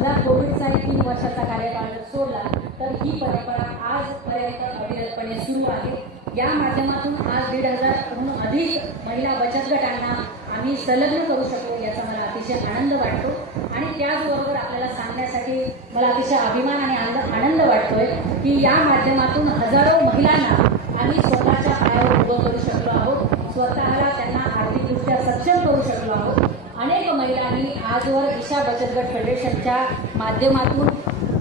मधला कोविडचा एक तीन वर्षाचा कार्यकाळ जर सोडला तर ही परंपरा आजपर्यंत अविरतपणे सुरू आहे. या माध्यमातून आज दीड हजारहून अधिक महिला बचत गटांना आम्ही संलग्न करू शकतो याचा मला अतिशय आनंद वाटतो. आणि त्याचबरोबर आपल्याला सांगण्यासाठी मला अतिशय अभिमान आणि आनंद आनंद वाटतोय की या माध्यमातून हजारो महिलांना आम्ही स्वतःच्या पायावर उभं करू शकलो आहोत. स्वतःला त्यांना आर्थिकदृष्ट्या सक्षम करू शकलो आहोत अनेक महिलांनी आजवर दिशा बचत गट फेडरेशनच्या माध्यमातून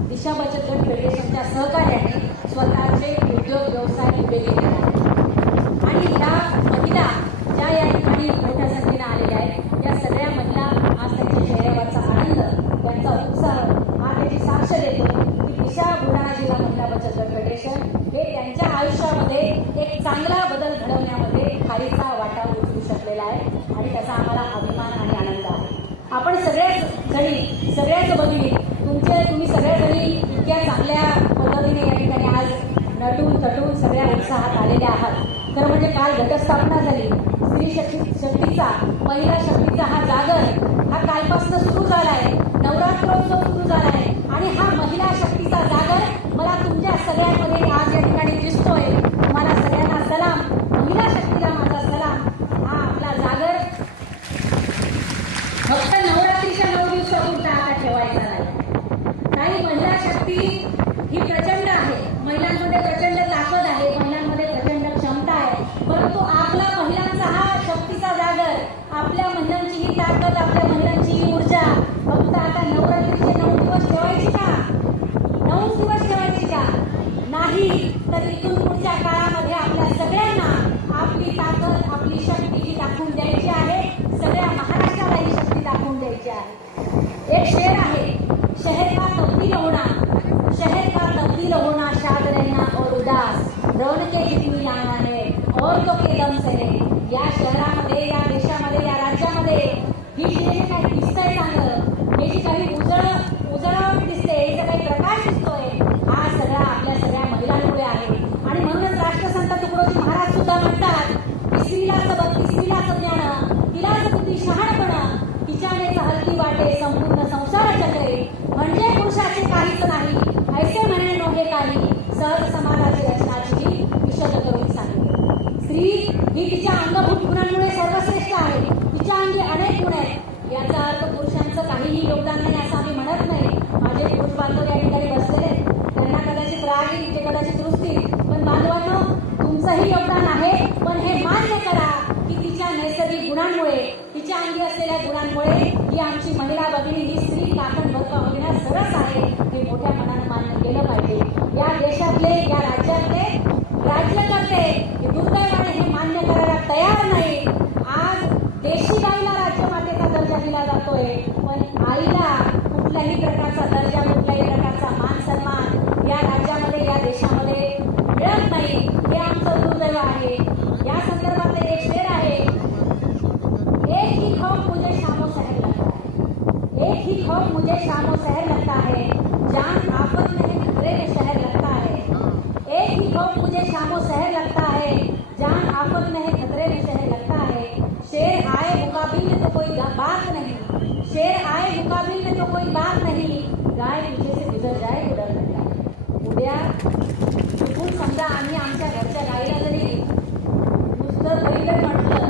दिशा बचत गट फेडरेशनच्या सहकार्याने स्वतःचे उद्योग व्यवसाय उभे केले आहेत. आणि या महिला ज्या या ठिकाणी मोठ्या संख्येने आलेल्या आहेत या सगळ्या महिला आज त्यांच्या चेहऱ्यावरचा आनंद त्यांचा उत्साह हा त्याची साक्ष देतो की दिशा बुलढाणा जिल्हा महिला बचत गट फेडरेशन हे त्यांच्या आयुष्यामध्ये एक चांगला बदल घडवण्यामध्ये खारीचा वाटा उचलू शकलेला आहे आणि त्याचा आम्हाला अभिमान आणि आनंद आहे आपण सगळ्याच जणी सगळ्याच भगिनी तुमचे तुम्ही सगळ्या जणी इतक्या चांगल्या पद्धतीने या ठिकाणी आज नटून तटून सगळ्या उत्साहात आलेल्या आहात. खरं म्हणजे काल घटस्थापना झाली. स्त्री शक्ती शक्तीचा महिला शक्तीचा हा जागर हा कालपासून सुरू झाला आहे. नवरात्रोत्सव सुरू झाला आहे. आणि हा महिला शक्तीचा जागर मला तुमच्या सगळ्यांमध्ये आज या ठिकाणी दिसतोय तुम्हाला सगळ्यांना सलाम महिला शक्तीला माझा सलाम हा आपला जागर फक्त नवरात्रीच्या नऊ दिवसापुरता आता ठेवायचा नाही काही महिला शक्ती ही प्रचंड आहे महिलांमध्ये प्रचंड ताकद आहे महिलांमध्ये प्रचंड क्षमता आहे परंतु आपला महिलांचा हा शक्तीचा जागर आपल्या महिलांची ही ताकद आपल्या महिलांची ही ऊर्जा. फक्त आता नवरात्रीचे नऊ दिवस ठेवायची का? नऊ दिवस ठेवायची का? नाही. तर इथून पुढच्या काळामध्ये आपल्या सगळ्यांना आपली ताकद आपली शक्ती ही दाखवून द्यायची आहे. सगळ्या महाराष्ट्राला ही शक्ती दाखवून द्यायची आहे. एक शेर आहे. शहर का तब्दील होना शहर का तब्दील होना शाद रहना और उदास? रौनके जितनी लाना है तो के दम से या शहरामध्ये या देशात ही जे जे काही दिसतंय चांगलं हे जी काही उजळ उजळावट दिसते हे जे काही प्रकाश दिसतोय हा सगळा आपल्या सगळ्या महिलांमुळे आहे. आणि म्हणूनच राष्ट्रसंत तुकडोजी महाराज सुद्धा म्हणतात की स्त्रीला सबक ती स्त्रीला ज्ञान तिला बुद्धी शहाणपण तिच्याने हलकी वाटे संपूर्ण संसार चक्रे म्हणजे पुरुषाचे काहीच नाही. ऐसे म्हणे नोहे काही. सहज समाजाची रचनाची ही विशद करून सांगितले. स्त्री ही तिच्या अंगभूत गुणांमुळे सर्वश्रेष्ठ आहे तिच्या अंगी अनेक गुण आहेत याचा अर्थ पुरुषांचं काहीही योगदान नाही असं आम्ही म्हणत नाही. माझे पुरुष बांधव या ठिकाणी बसलेले. त्यांना कदाचित राग येईल ते कदाचित रुसतील. पण बांधवांनो तुमचंही योगदान आहे पण हे मान्य करा की तिच्या नैसर्गिक गुणांमुळे तिच्या अंगी असलेल्या गुणांमुळे ही आमची महिला भगिनी ही स्त्री काकण भरपा होण्यास सरस आहे हे मोठ्या मनानं मान्य केलं पाहिजे. या देशातले या राज्यातले राज्यकर्ते हे दुर्दैवाने हे मान्य करायला तयार नाही आज देशी गाईला राज्यमातेचा दर्जा दिला जातोय महिला कुठल्याही प्रकारचा दर्जा कुठल्याही प्रकारचा मान सन्मान या राज्यामध्ये या देशामध्ये मिळत नाही हे आमचं दुर्दैव आहे या संदर्भातले एक शेर आहे एक ही खौफ मुझे शामो शहर लगता है एक ही खौफ मुझे शामो शहर लगता है जान आफत में खतरे में शहर लगता है एक ही खौफ मुझे शामो शहर लगता है जान आफत में है खतरे में शहर लगता है शेर आए मुकाबिल में तो कोई बात नहीं शेर आए में तो कोई बात नहीं. गाय पीछे से गुजर जाए तो डर उद्या चुकून समजा आम्ही आमच्या घरच्या गाईला जरी नुसतं पहिलं म्हटलं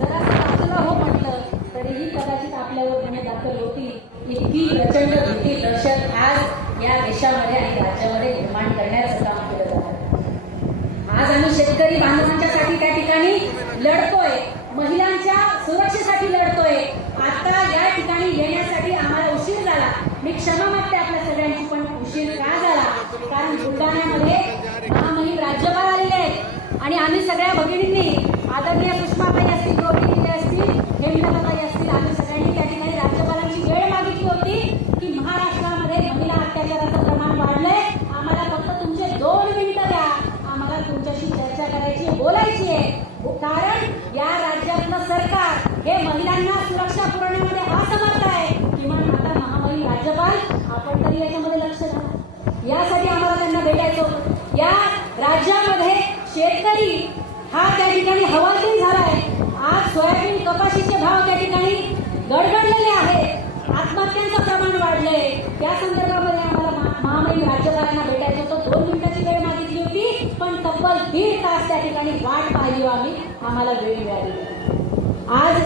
जरा बाजूला हो म्हटलं तरीही कदाचित आपल्यावर गुन्हे दाखल होतील. इतकी प्रचंड भीती दहशत आज या देशामध्ये आणि राज्यामध्ये निर्माण करण्याचं काम केलं जात. आज आम्ही शेतकरी बांधवांच्यासाठी त्या ठिकाणी लढतो महिलांच्या सुरक्षेसाठी लढतोय आता या ठिकाणी येण्यासाठी आम्हाला उशीर झाला मी क्षमा मागते आपल्या सगळ्यांची पण उशीर का झाला कारण बुलढाण्यामध्ये महामहिम राज्यपाल आलेले आहेत आणि आम्ही सगळ्या भगिनींनी आदरणीय सुषमाताई असतील रोहिणी असतील हेमलताताई असतील आम्ही सगळ्यांनी त्या ठिकाणी राज्यपालांची वेळ मागितली होती की महाराष्ट्रामध्ये महिला अत्याचाराचं प्रमाण वाढलंय आम्हाला फक्त तुमचे दोन मिनिटं द्या आम्हाला तुमच्याशी चर्चा करायची आहे, बोलायची आहे कारण या राज्यातनं हे महिलांना सुरक्षा पुरवण्यामध्ये असमर्थ आहे किमान आता महामहिम राज्यपाल आपण तरी याच्यामध्ये लक्ष घाला यासाठी आम्हाला त्यांना भेटायचं होतं या राज्यामध्ये शेतकरी हा त्या ठिकाणी हवालदिल झाला आहे आज सोयाबीन कपाशीचे भाव त्या ठिकाणी गडगडलेले आहेत आत्महत्यांचं म्हणजे प्रमाण त्या संदर्भामध्ये आम्हाला महा- महामहिम राज्यपालांना भेटायचं होतं. दोन मिनिटाची वेळ मागितली होती पण तब्बल दीड तास त्या ठिकाणी वाट पाहिली हो आम्ही. आम्हाला वेळ मिळाली. आज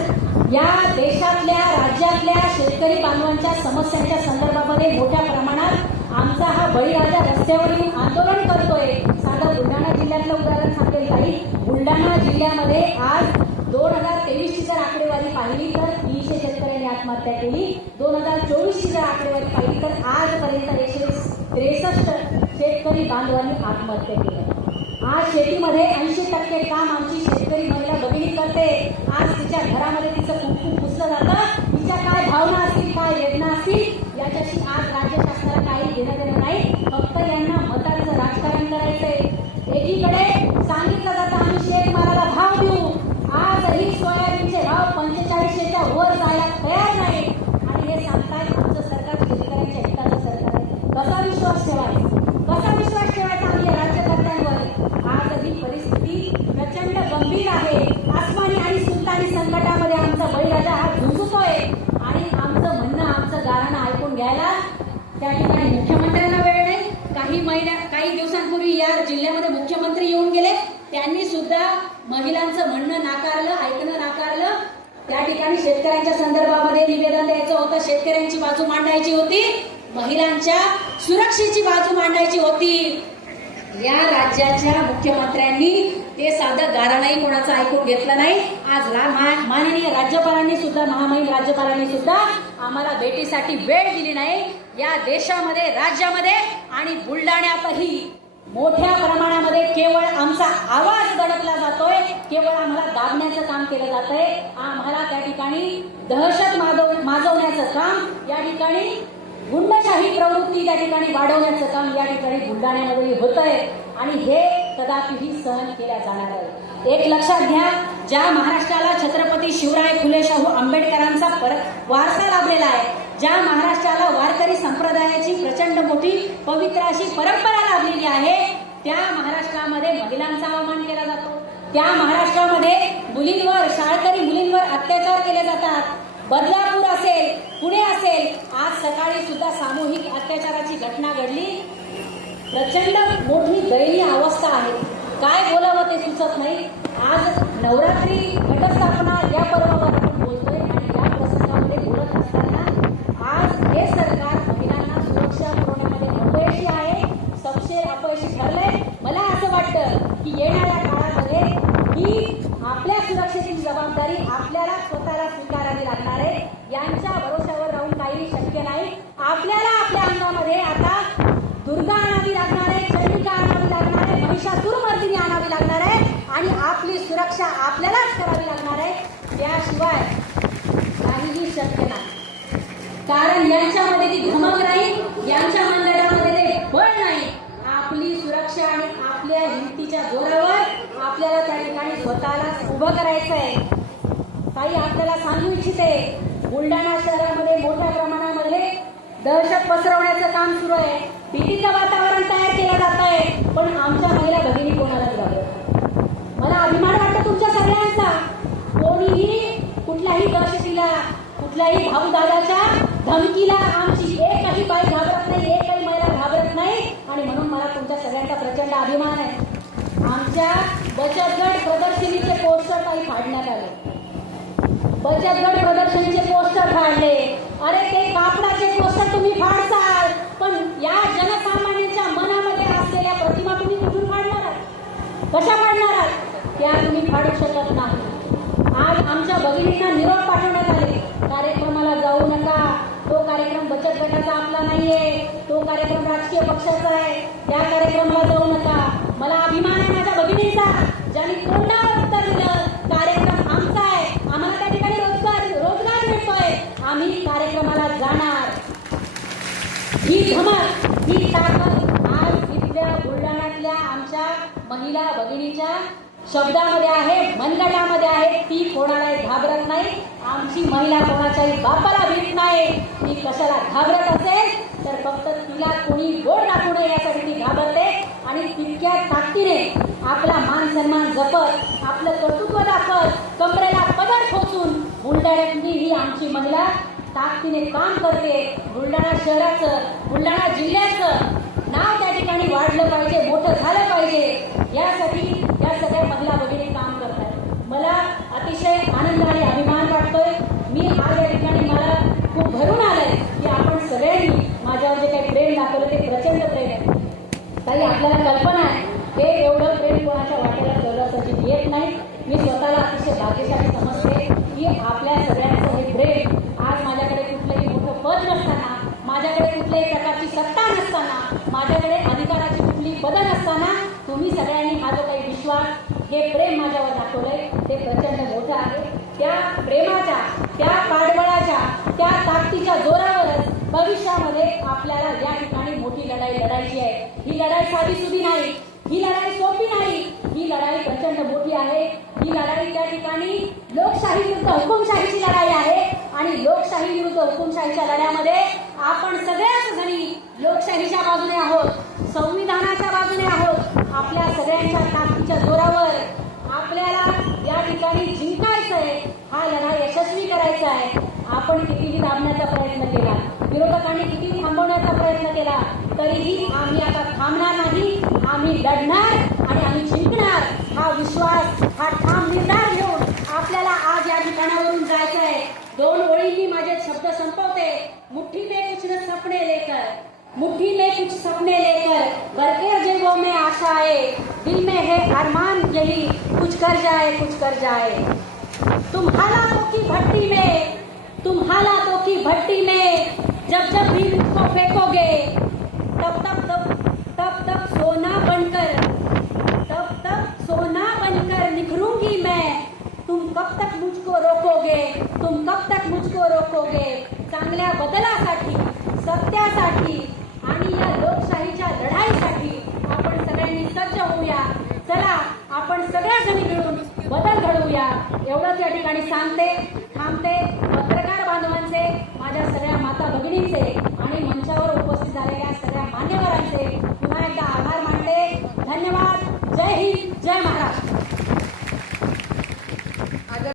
या देशातल्या राज्यातल्या शेतकरी बांधवांच्या समस्यांच्या संदर्भामध्ये मोठ्या प्रमाणात आमचा हा बळीराजा रस्त्यावर येऊन आंदोलन करतोय. साधं बुलढाणा जिल्ह्यातलं उदाहरण सांगेल काही. बुलढाणा जिल्ह्यामध्ये आज दोन हजार तेवीसची जर आकडेवारी पाहिली तर तीनशे शेतकऱ्यांनी आत्महत्या केली. दोन हजार चोवीसची जर आकडेवारी पाहिली तर आजपर्यंत एकशे त्रेसष्ट शेतकरी बांधवांनी आत्महत्या केल्या आज शेतीमध्ये ऐंशी टक्के काम आमची शेतकरी महिला भगिनी करते. आज तिच्या घरामध्ये तिचं कुंकू पुसलं जातं. तिच्या काय भावना असतील काय वेदना असतील याच्याशी आज राज्य शासनाला काही घेणं देणं नाही फक्त यांना मतांचं राजकारण करायचंय एकीकडे सांगितलं जातं आम्ही शेतमालाला भाव देऊ आजही सोयाबीनचे भाव पंचेचाळीसशेच्या वर जायला तयार नाही आणि हे सांगताय आमचं सरकार शेतकऱ्यांच्या हिताचं सरकार आहे कसा विश्वास ठेवायचा कसा विश्वास ठेवायचा आम्ही या राज्यकर्त्यांवर आज ही परिस्थिती प्रचंड गंभीर आहे. आसमानी आणि सुलतानी संकटामध्ये आमचा बळीराजा हा झुंजतोय. आणि आमचं म्हणणं आमचं गाणं ऐकून घ्यायला त्या ठिकाणी मुख्यमंत्र्यांना वेळ नाही. काही महिन्या काही दिवसांपूर्वी या जिल्ह्यामध्ये मुख्यमंत्री येऊन गेले. त्यांनी सुद्धा महिलांचं म्हणणं नाकारलं ऐकणं नाकारलं. त्या ठिकाणी शेतकऱ्यांच्या संदर्भामध्ये निवेदन द्यायचं होतं. शेतकऱ्यांची बाजू मांडायची होती. महिलांच्या सुरक्षेची बाजू मांडायची होती. या राज्याच्या मुख्यमंत्र्यांनी ते साधं गाराणंही कोणाचं ऐकून घेतलं नाही. आज माननीय राज्यपालांनी सुद्धा महामहिम राज्यपालांनी सुद्धा आम्हाला भेटीसाठी वेळ दिली नाही. या देशामध्ये राज्यामध्ये आणि बुलढाण्यातही मोठ्या प्रमाणामध्ये केवळ आमचा आवाज दडपला जातोय. केवळ आम्हाला दाबण्याचं काम केलं जातंय. आम्हाला त्या ठिकाणी दहशत माजव माजवण्याचं काम या ठिकाणी गुंडशाही प्रवृत्ती त्या ठिकाणी वाढवण्याचं काम या ठिकाणी बुलढाण्यामध्ये होत आहे आणि हे कदापिही सहन केल्या जाणार आहे एक लक्षात घ्या ज्या महाराष्ट्राला छत्रपती शिवराय फुले शाहू आंबेडकरांचा परत वारसा लाभलेला आहे ज्या महाराष्ट्राला वारकरी संप्रदायाची प्रचंड मोठी पवित्र अशी परंपरा लाभलेली आहे त्या महाराष्ट्रामध्ये महिलांचा अवमान केला जातो. त्या महाराष्ट्रामध्ये मुलींवर शाळकरी मुलींवर अत्याचार केले जातात. बदलापूर पुणे असेल. आज सकाळी सुद्धा सामूहिक अत्याचाराची घटना घडली. प्रचंड मोठी दयनीय अवस्था आहे. काय बोलावं ते सुचत नाही. आज नवरात्री घटस्थापना या पर्वावर आपण बोलतोय आणि या प्रसंगामध्ये बोलत असताना आज हे सरकार महिलांना सुरक्षा पुरवण्यामध्ये अपयशी आहे. सबशेर अपयशी ठरलंय. मला असं वाटतं की येणाऱ्या काळामध्ये ही आपल्या सुरक्षेची जबाबदारी आपल्याला स्वतःला स्वीकारावी लागणार आहे यांच्या भरोश्यावर राहून काही शक्य नाही आपल्याला आपल्या अंगामध्ये आता दुर्गा आणावी लागणार आहे चंडिका आणावी लागणार आहे महिषासुर मर्दिनी आणावी लागणार आहे आणि आपली आपल्यालाच करावी लागणार आहे. याशिवाय काहीही शक्य नाही. कारण यांच्यामध्ये ती धमक नाही यांच्या मंडळामध्ये ते बळ नाही. आपली सुरक्षा आणि आपल्या हिमतीच्या जोरावर आपल्याला त्या ठिकाणी स्वतःला उभं करायचं आहे काही आपल्याला सांगू इच्छिते बुलढाणा शहरामध्ये मोठ्या प्रमाणामध्ये दहशत पसरवण्याचं काम सुरू आहे. भीतीचं वातावरण तयार केलं जात आहे पण आमच्या महिला भगिनी कोणाला मला अभिमान वाटतो तुमच्या सगळ्यांचा कोणीही कुठल्याही दहशतीला कुठल्याही भाऊ दादाच्या धमकीला आमची एकही बाई घाबरत नाही एकही महिला घाबरत नाही. आणि म्हणून मला तुमच्या सगळ्यांचा प्रचंड अभिमान आहे. आमच्या बचत गट प्रदर्शनीचे पोस्टर काही फाडण्यात आले. बचत गट प्रदर्शनीचे पोस्टर फाडले. अरे ते कापडाचे पोस्टर तुम्ही फाडसाल. पण या जनसामान्यांच्या मनामध्ये असलेल्या प्रतिमा तुम्ही कुठून फाडणार आहात? कशा फाडणार आहात? त्या तुम्ही फाडू शकत नाही. आज आमच्या भगिनींना निरोप पाठवण्यात आले. कार्यक्रमाला जाऊ नका. तो कार्यक्रम बचत गटाचा आपला नाहीये. तो कार्यक्रम राजकीय पक्षाचा आहे. त्या कार्यक्रमाला जाऊ नका. मला अभिमान आहे माझ्या भगिनींचा ज्यांनी तोंडावर उत्तर दिलं. कार्यक्रम आमचा आहे. आम्हाला त्या ठिकाणी रोजगार रोजगार मिळतोय आम्ही कार्यक्रमाला जाणार. ही धमक ही ताकद आज इथल्या बुलढाण्यातल्या आमच्या महिला भगिनीच्या शब्दामध्ये आहे मनगटामध्ये आहे ती कोणालाही घाबरत नाही. आमची महिला कोणाच्याही बापाला भीत नाही. ती कशाला घाबरत असेल? तर फक्त तिला कोणी गोड दाखवू नये यासाठी ती घाबरते. आणि तितक्या ताकदीने आपला मान सन्मान जपत आपलं कर्तृत्व दाखवत कमरेला पदर खोचून बुलढाण्यातली ही आमची महिला ताकदीने काम करते. बुलढाणा शहराचं बुलढाणा जिल्ह्याचं नाव त्या ठिकाणी वाढलं पाहिजे मोठं झालं पाहिजे. यासाठी सगळ्या महिला भगिनी काम करतात मला अतिशय आनंद आणि अभिमान वाटतोय. मी आज या ठिकाणी मला खूप भरून आलंय की आपण सगळ्यांनी माझ्यावर जे काही प्रेम दाखवलं ते प्रचंड प्रेम आहे. ताई आपल्याला कल्पना आहे. हे एवढं प्रेम कोणाच्या वाटेला सहजासहजी येत नाही. मी स्वतःला अतिशय भाग्यशाली समजते की आपल्या सगळ्यांचं हे प्रेम आज माझ्याकडे कुठलंही मोठं पद नसताना माझ्याकडे कुठल्याही प्रकारची सत्ता नसताना माझ्याकडे अधिकाराची कुठली पद नसताना तुम्ही सगळ्यांनी हा जो काही विश्वास हे प्रेम माझ्यावर दाखवलंय ते प्रचंड मोठं आहे. त्या प्रेमाच्या त्या पाठबळाच्या त्या ताकदीच्या जोरावरच भविष्यामध्ये आपल्याला या ठिकाणी मोठी लढाई लढायची आहे. ही लढाई साधी सुधी नाही. ही लढाई सोपी नाही. ही लढाई प्रचंड मोठी आहे. ही लढाई त्या ठिकाणी लोकशाही हुकुमशाहीची लढाई आहे. आणि लोकशाही विरुद्ध हुकुमशाहीच्या लढ्यामध्ये आपण सगळ्याच जणी लोकशाहीच्या बाजूने आहोत संविधानाच्या बाजूने आहोत आपल्या सगळ्यांच्या ताकदीच्या जोरावर आपल्याला या ठिकाणी जिंकायचं आहे हा लढा यशस्वी करायचा आहे. आपण कितीही दाबण्याचा प्रयत्न केला विरोधकांनी कितीही थांबवण्याचा प्रयत्न केला तरीही आम्ही आता थांबणार नाही आम्ही लढणार आणि आम्ही जिंकणार हा विश्वास हा ठाम निर्धार घेऊन आपल्याला आज या ठिकाणावरून जायचं आहे. दोन ओळींनी माझे शब्द संपवते. मुठ्ठी में कुछ न सपने लेकर. मुट्ठी में कुछ सपने लेकर. बरके जेबों में आशाएं दिल में है अरमान यही. कुछ कर जाए कुछ कर जाए. तुम हालातों की भट्टी में. तुम हालातों की भट्टी में. जब जब भी मुझको फेंकोगे तब तब तब तब तब सोना कब तक मुझको रोकोगे? तुम कब तक मुझको रोकोगे? चांगल्या बदलासाठी सत्यासाठी आणि या लोकशाहीच्या लढाईसाठी आपण सगळ्यांनी सज्ज होऊया. चला आपण सगळ्या जणी मिळून बदल घडवूया. एवढंच या ठिकाणी सांगते थांबते पत्रकार बांधवांचे माझ्या सगळ्या माता भगिनींचे आणि मंचावर उपस्थित झालेल्या सगळ्या मान्यवरांचे